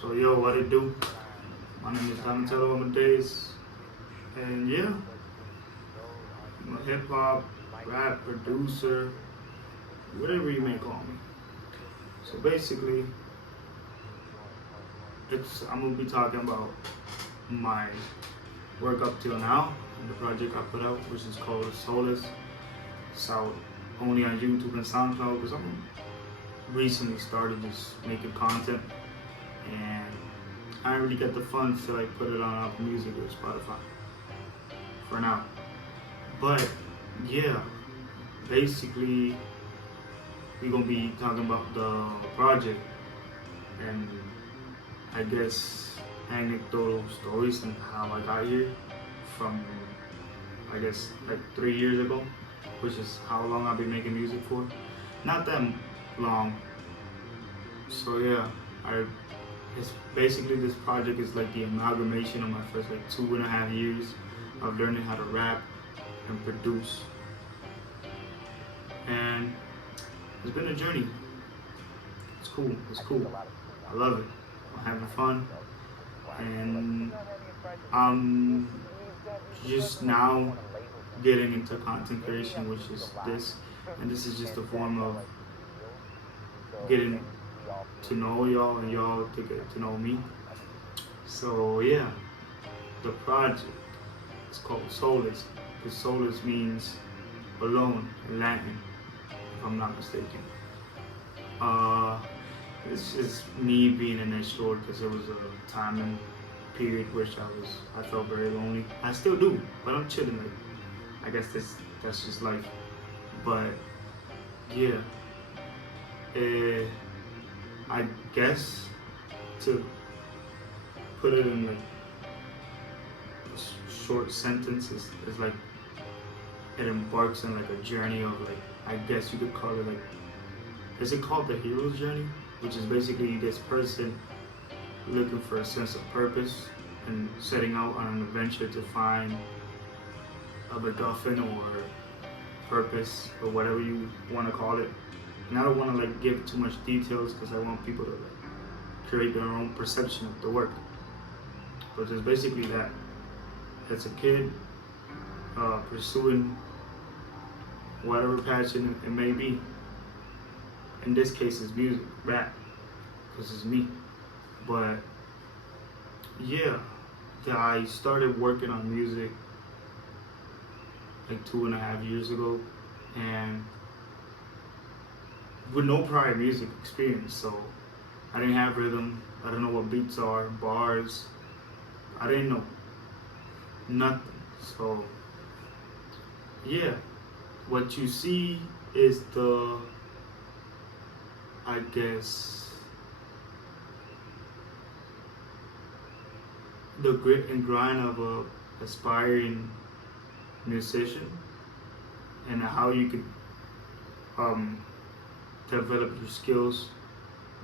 So yo, what it do? My name is Donatello Amadeus, and yeah, I'm a hip hop, rap producer, whatever you may call me. So basically, I'm gonna be talking about my work up till now and the project I put out, which is called Soulless. It's out only on YouTube and SoundCloud because I'm recently started just making content, and I don't really get the funds to like put it on Apple Music or Spotify for now. But yeah, basically we're gonna be talking about the project and I guess anecdotal stories and how I got here from I guess like 3 years ago, which is how long I've been making music for. Not that long. So yeah, it's basically this project is like the amalgamation of my first like 2.5 years of learning how to rap and produce. And it's been a journey. It's cool. It's cool. I love it. I'm having fun. And I'm just now getting into content creation, which is this. And this is just a form of getting to know y'all and y'all to get to know me. So yeah, the project is called Soulless, because soulless means alone in Latin, if I'm not mistaken. It's just me being an introvert because there was a time and period which I felt very lonely. I still do, but I'm chilling. Like, I guess that's just life. But yeah, I guess to put it in like short sentences is like it embarks on like a journey of like I guess you could call it like is it called the hero's journey, which is basically this person looking for a sense of purpose and setting out on an adventure to find a MacGuffin or purpose or whatever you want to call it. And I don't want to like give too much details because I want people to like create their own perception of the work. But it's basically that as a kid pursuing whatever passion it may be. In this case, it's music, rap, because it's me. But yeah, I started working on music like 2.5 years ago, and with no prior music experience, so I didn't have rhythm. I don't know what beats are, bars. I didn't know nothing. So yeah, what you see is I guess the grit and grind of a aspiring musician and how you could develop your skills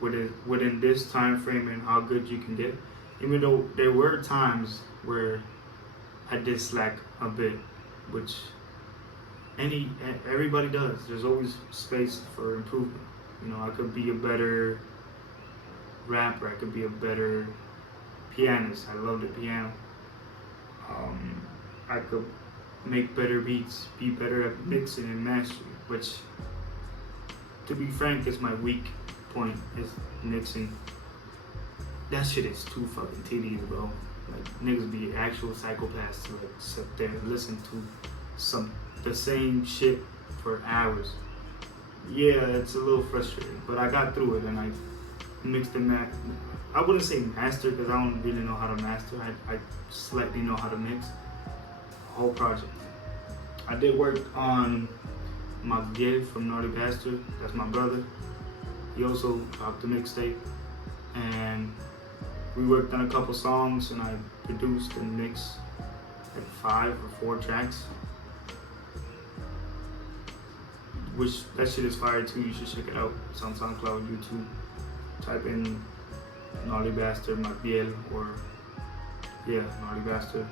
within this time frame and how good you can get. Even though there were times where I did slack a bit, which everybody does. There's always space for improvement. You know, I could be a better rapper. I could be a better pianist. I love the piano. I could make better beats, be better at mixing and mastering, which, to be frank, is my weak point, is mixing. That shit is too fucking tedious, bro. Like, niggas be actual psychopaths to like sit there and listen to the same shit for hours. Yeah, it's a little frustrating, but I got through it and I mixed and I wouldn't say master because I don't really know how to master. I slightly know how to mix the whole project. I did work on my Miguel from Naughty Bastard. That's my brother. He also dropped the mixtape, and we worked on a couple songs, and I produced and mixed like 5 or 4 tracks. Which that shit is fire too. You should check it out. It's on SoundCloud, YouTube. Type in Naughty Bastard Miguel or yeah, Naughty Bastard.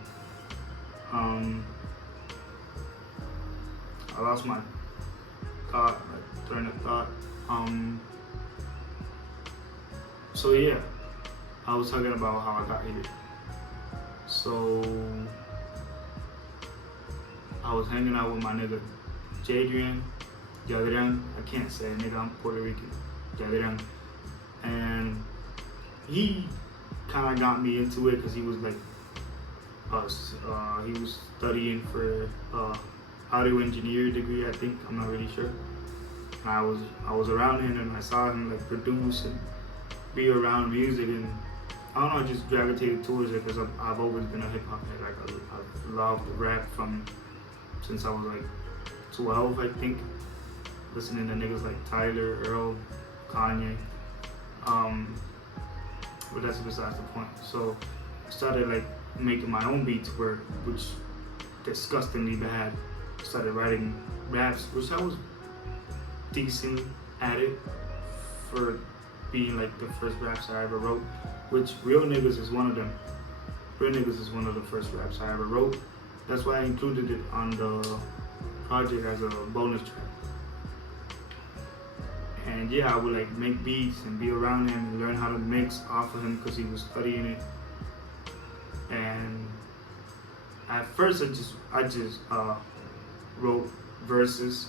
I lost my train of thought. So yeah, I was talking about how I got here. So I was hanging out with my nigga Jadrian, I can't say it, nigga, I'm Puerto Rican, Jadrian. And he kind of got me into it because he was like he was studying for audio engineer degree, I think, I'm not really sure. And I was around him and I saw him like produce and be around music, and I don't know, I just gravitated towards it because I've always been a hip hop head. Like I've loved rap since I was like 12, I think, listening to niggas like Tyler, Earl, Kanye. But that's besides the point. So I started like making my own beats, which disgustingly bad. Started writing raps, which I was decent at it for being like the first raps I ever wrote, which Real Niggas is one of them. Real Niggas is one of the first raps I ever wrote. That's why I included it on the project as a bonus track. And yeah, I would like make beats and be around him and learn how to mix off of him because he was studying it. And at first I just wrote verses,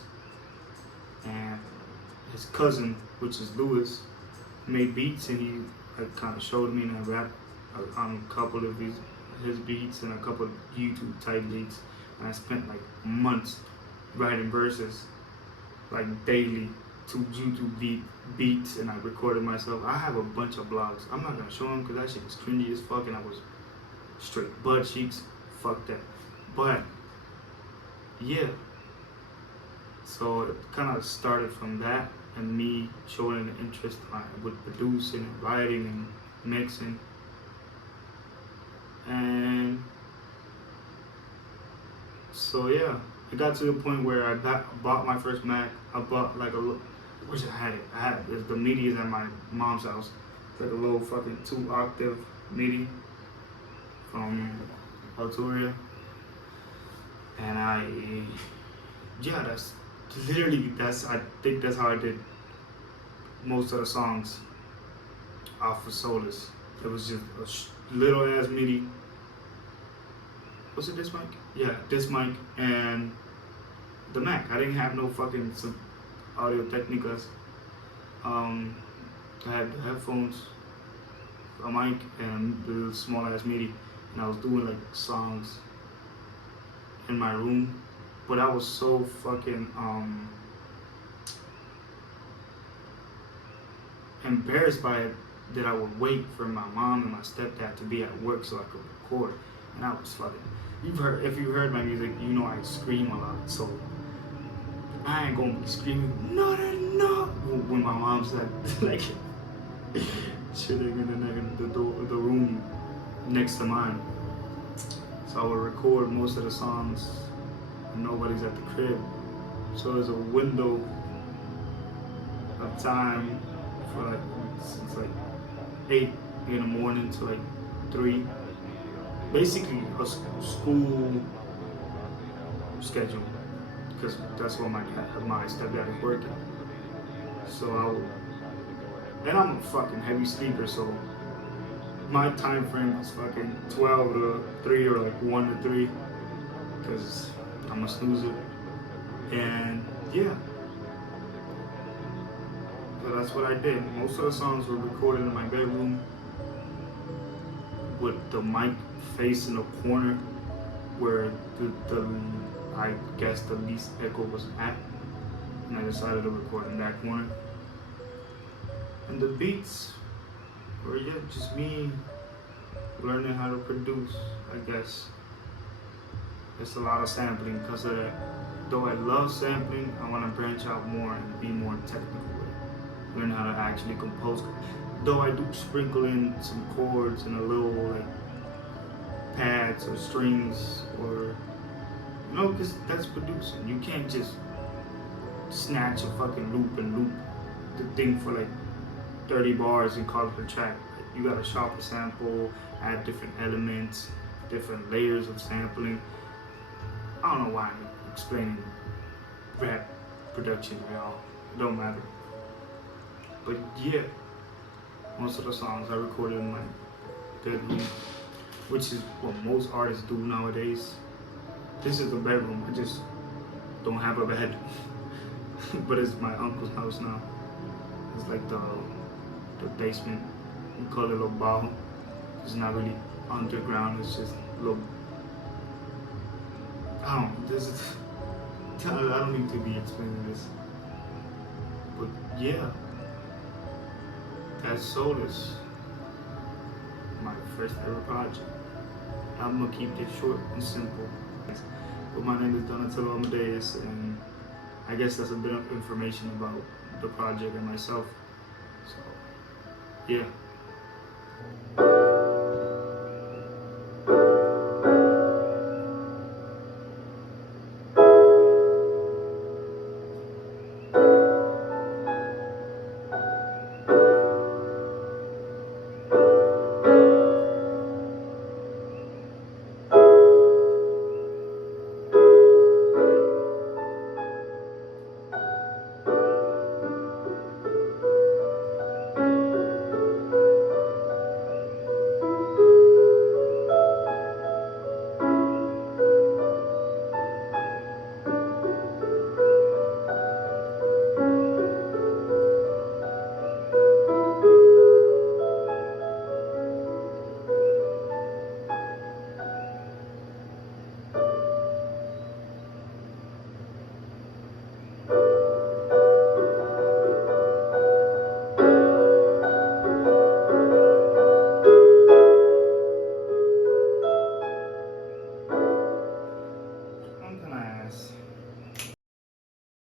and his cousin, which is Lewis, made beats, and he like kind of showed me, and I rapped on a couple of his beats and a couple of YouTube type beats. And I spent like months writing verses, like daily, to YouTube beats, and I recorded myself. I have a bunch of blogs. I'm not gonna show them because that shit is cringy as fuck, and I was straight butt cheeks. Fuck that. But yeah, so it kind of started from that, and me showing an interest with producing and writing and mixing. And so yeah, it got to the point where I bought my first Mac. I bought like where's I had it? I had it. The MIDI is at my mom's house. It's like a little fucking 2-octave MIDI from Alturia. And I think that's how I did most of the songs off of Solus. It was just a little ass MIDI. Was it this mic? Yeah, this mic and the Mac. I didn't have no fucking Audio Technicas. I had the headphones, a mic, and the small ass MIDI, and I was doing like songs in my room. But I was so fucking embarrassed by it that I would wait for my mom and my stepdad to be at work so I could record. And I was fucking, if you heard my music, you know I scream a lot, so I ain't gonna be screaming no when my mom's like chilling in the room next to mine. So I would record most of the songs and nobody's at the crib. So there's a window of time for like, it's like 8 in the morning to like 3. Basically a school schedule, because that's what my stepdad is working. So and I'm a fucking heavy sleeper, so my time frame is fucking 12 to 3 or like 1 to 3, because I'm a snoozer. And yeah, so that's what I did. Most of the songs were recorded in my bedroom with the mic facing the corner where the I guess the least echo was at, and I decided to record in that corner. And the beats were just me learning how to produce, I guess. It's a lot of sampling because of that. Though I love sampling, I want to branch out more and be more technical with it. Learn how to actually compose. Though I do sprinkle in some chords and a little like pads or strings, or because that's producing. You can't just snatch a fucking loop and loop the thing for like 30 bars and call it a track. You gotta shop a sample, add different elements, different layers of sampling. I don't know why I'm explaining rap production, y'all. It don't matter. But yeah, most of the songs I recorded in my bedroom, which is what most artists do nowadays. This is the bedroom. I just don't have a bed, but it's my uncle's house now. It's like the basement. We call it a little bar. It's not really underground. It's just a little. I don't know. This is. I don't need to be explaining this, but yeah, that's Soulless, my first ever project. I'm gonna keep this short and simple. But my name is Donatello Amadeus, and I guess that's a bit of information about the project and myself. So, yeah.